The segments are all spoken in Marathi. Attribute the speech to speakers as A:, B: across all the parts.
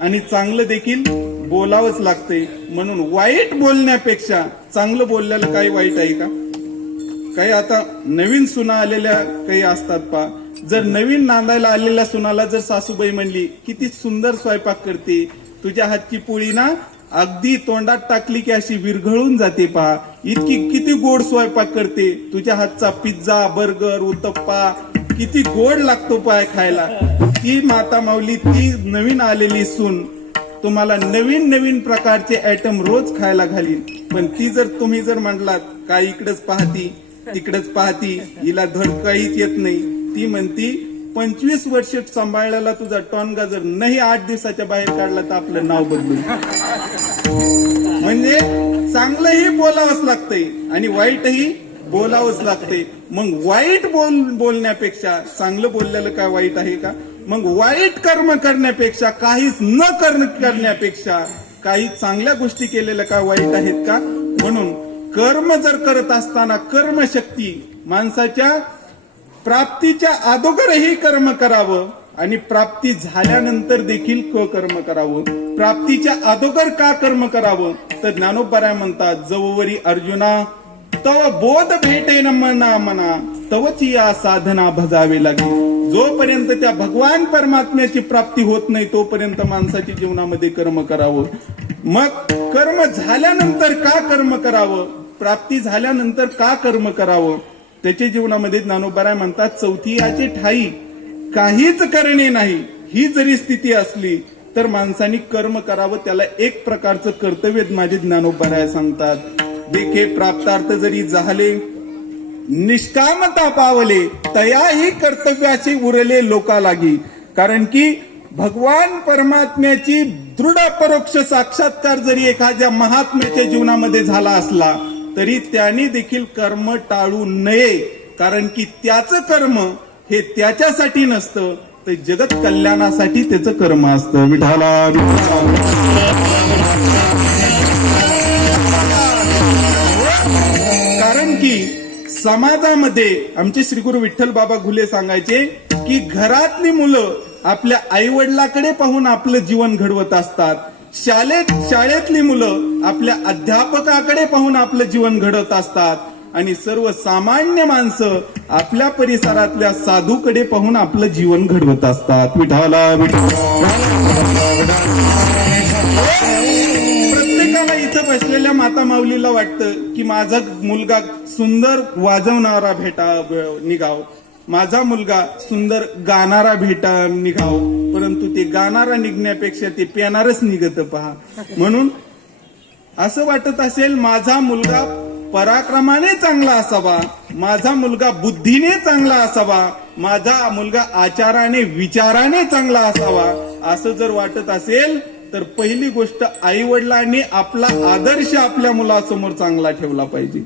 A: आणि चांगलं देखील बोलावंच लागतंय. म्हणून वाईट बोलण्यापेक्षा चांगलं बोलल्याला काही वाईट आहे का? काही आता नवीन सुना आलेल्या काही असतात पा जर नवीन नांदायला आलेल्या सुनाला जर सासूबाई म्हणली किती सुंदर स्वयंपाक करते तुझ्या हातची पोळी ना अगदी तोंडात टाकली की अशी विरघळून जाते पहा. इतकी किती गोड स्वयंपाक करते तुझ्या हातचा पिझ्झा बर्गर उत्तप्पा किती गोड लागतो पाय खायला. ती माता माऊली ती नवीन आलेली सून. तुम्हाला नवीन नवीन प्रकारचे आयटम रोज खायला घालीन. पण ती जर तुम्ही जर म्हणलात काय इकडेच पाहती तिकडेच पाहती हिला धड काहीच येत नाही. ती म्हणती पंचवीस वर्ष सांभाळलेला तुझा टॉनगा जर नाही आठ दिवसाच्या बाहेर काढला तर आपलं नाव बदलू म्हणजे चांगलंही बोलावंच लागतंय आणि वाईटही बोलावंच लागते मग वाईट बोल बोलण्यापेक्षा चांगलं बोललेलं काय वाईट आहे का? मग वाईट कर्म करण्यापेक्षा काहीच न करण्यापेक्षा काही चांगल्या गोष्टी केलेल्या काय वाईट आहेत का? म्हणून कर्म जर करत असताना कर्मशक्ती माणसाच्या प्राप्तीच्या अगोदरही कर्म करावं आणि प्राप्ती झाल्यानंतर देखील क कर्म करावं. प्राप्तीच्या अगोदर का कर्म करावं? तर ज्ञानोपराय म्हणतात जववरी अर्जुना तव बोध भेटे न मना मना तवची या साधना भजावी लागेल जोपर्यंत त्या भगवान परमात्म्याची प्राप्ती होत नाही तोपर्यंत माणसाच्या जीवनामध्ये कर्म करावं. मग कर्म झाल्यानंतर का कर्म करावं? प्राप्ती झाल्यानंतर का कर्म करावं? त्याच्या जीवनामध्ये ज्ञानोबराय म्हणतात चौथी याची ठाई काहीच करणे नाही. ही जरी स्थिती असली तर माणसाने कर्म करावं त्याला एक प्रकारचं कर्तव्य माझे ज्ञानोबराय सांगतात. देखे प्राप्तार्थ जरी झाले निष्कामता पावले तयाही कर्तव्याचे उरले लोका लागी कारण की भगवान परमात्म्याची दृढ परोक्ष साक्षात्कार जरी एखाद्या महात्म्याच्या जीवनामध्ये झाला असला तरी त्याने देखील कर्म टाळू नये. कारण की त्याचं कर्म हे त्याच्यासाठी नसतं तर जगत कल्याणासाठी त्याचं कर्म असतं. विठाला कारण की समाजामध्ये आमचे श्रीगुरु विठ्ठल बाबा घुले सांगायचे की घरातली मुलं आपल्या आई वडिलाकडे पाहून आपलं जीवन घडवत असतात. शाळेत शाळेतली मुलं आपल्या अध्यापकाकडे पाहून आपलं जीवन घडवत असतात. आणि सर्व सामान्य माणसं आपल्या परिसरातल्या साधूकडे पाहून आपलं जीवन घडवत असतात. विठाला प्रत्येकाला इथं बसलेल्या माता माऊलीला वाटतं की माझा मुलगा सुंदर वाजवणारा भेटा निघाव. माझा मुलगा सुंदर गाणारा भेटा निघाव. परंतु ते गाणारा निघण्यापेक्षा ते पेणारच निघत पहा. म्हणून असं वाटत असेल माझा मुलगा पराक्रमाने चांगला असावा माझा मुलगा बुद्धीने चांगला असावा माझा मुलगा आचाराने विचाराने चांगला असावा असं जर वाटत असेल तर पहिली गोष्ट आई वडिलांनी आपला आदर्श आपल्या मुलासमोर चांगला ठेवला पाहिजे.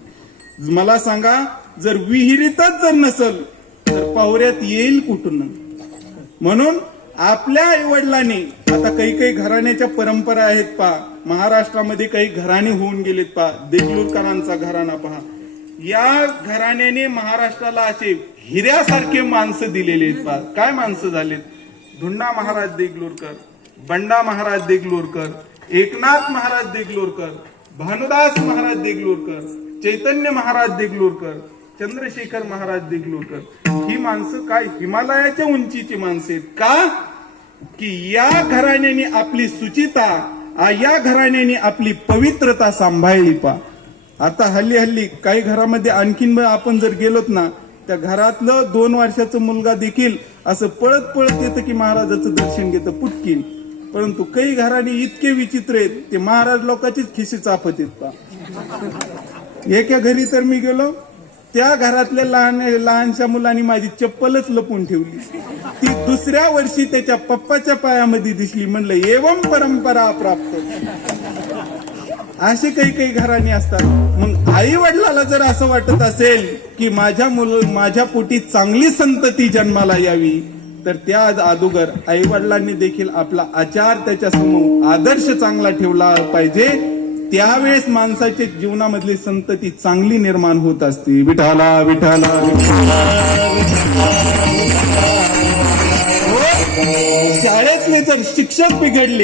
A: मला सांगा जर विहिरीतच जर नसल तर पाहुऱ्यात येईल कुठून? म्हणून आपल्या आई वडिलांनी आता काही काही घराण्याच्या परंपरा आहेत पहा महाराष्ट्रामध्ये काही घराणे होऊन गेलेत पहा देगलूरकरांचा घराणा पहा. या घराण्याने महाराष्ट्राला असे हिऱ्यासारखे माणसं दिलेले आहेत पहा काय माणसं झालेत? धुंडा महाराज देगलूरकर. बंडा महाराज देगलूरकर एकनाथ महाराज देगलूरकर भानुदास महाराज देगलूरकर चैतन्य महाराज देगलूरकर चंद्रशेखर महाराज देगलूरकर. ही माणसं काय हिमालयाच्या उंचीची माणसं आहेत का? की या घराण्याने आपली सुचिता या घराण्याने आपली पवित्रता सांभाळली पा. आता हल्ली हल्ली काही घरामध्ये आणखीन आपण जर गेलोत ना त्या घरातलं दोन वर्षाचं मुलगा देखील असं पळत पळत येतं की महाराजाचं दर्शन घेतं पुटकीन. परंतु काही घराणे इतके विचित्र आहेत ते महाराज लोकांचीच खिशी चापत आहेत पा एका घरी तर मी गेलो त्या घरातल्या लहान लहानशा मुलांनी माझी चप्पलच लपून ठेवली. ती दुसऱ्या वर्षी त्याच्या पप्पाच्या पायामध्ये दिसली म्हणलं एवम परंपरा प्राप्त. असे काही काही घराणी असतात. मग आई वडिलाला जर असं वाटत असेल की माझ्या मुल माझ्या पोटी चांगली संतती जन्माला यावी तर त्या अगोदर आई वडिलांनी देखील आपला आचार त्याच्यासमोर आदर्श चांगला ठेवला पाहिजे. त्यावेळेस माणसाच्या जीवनामधली संतती चांगली निर्माण होत असते. विठाला विठाला हो, शाळेतले जर शिक्षक बिघडले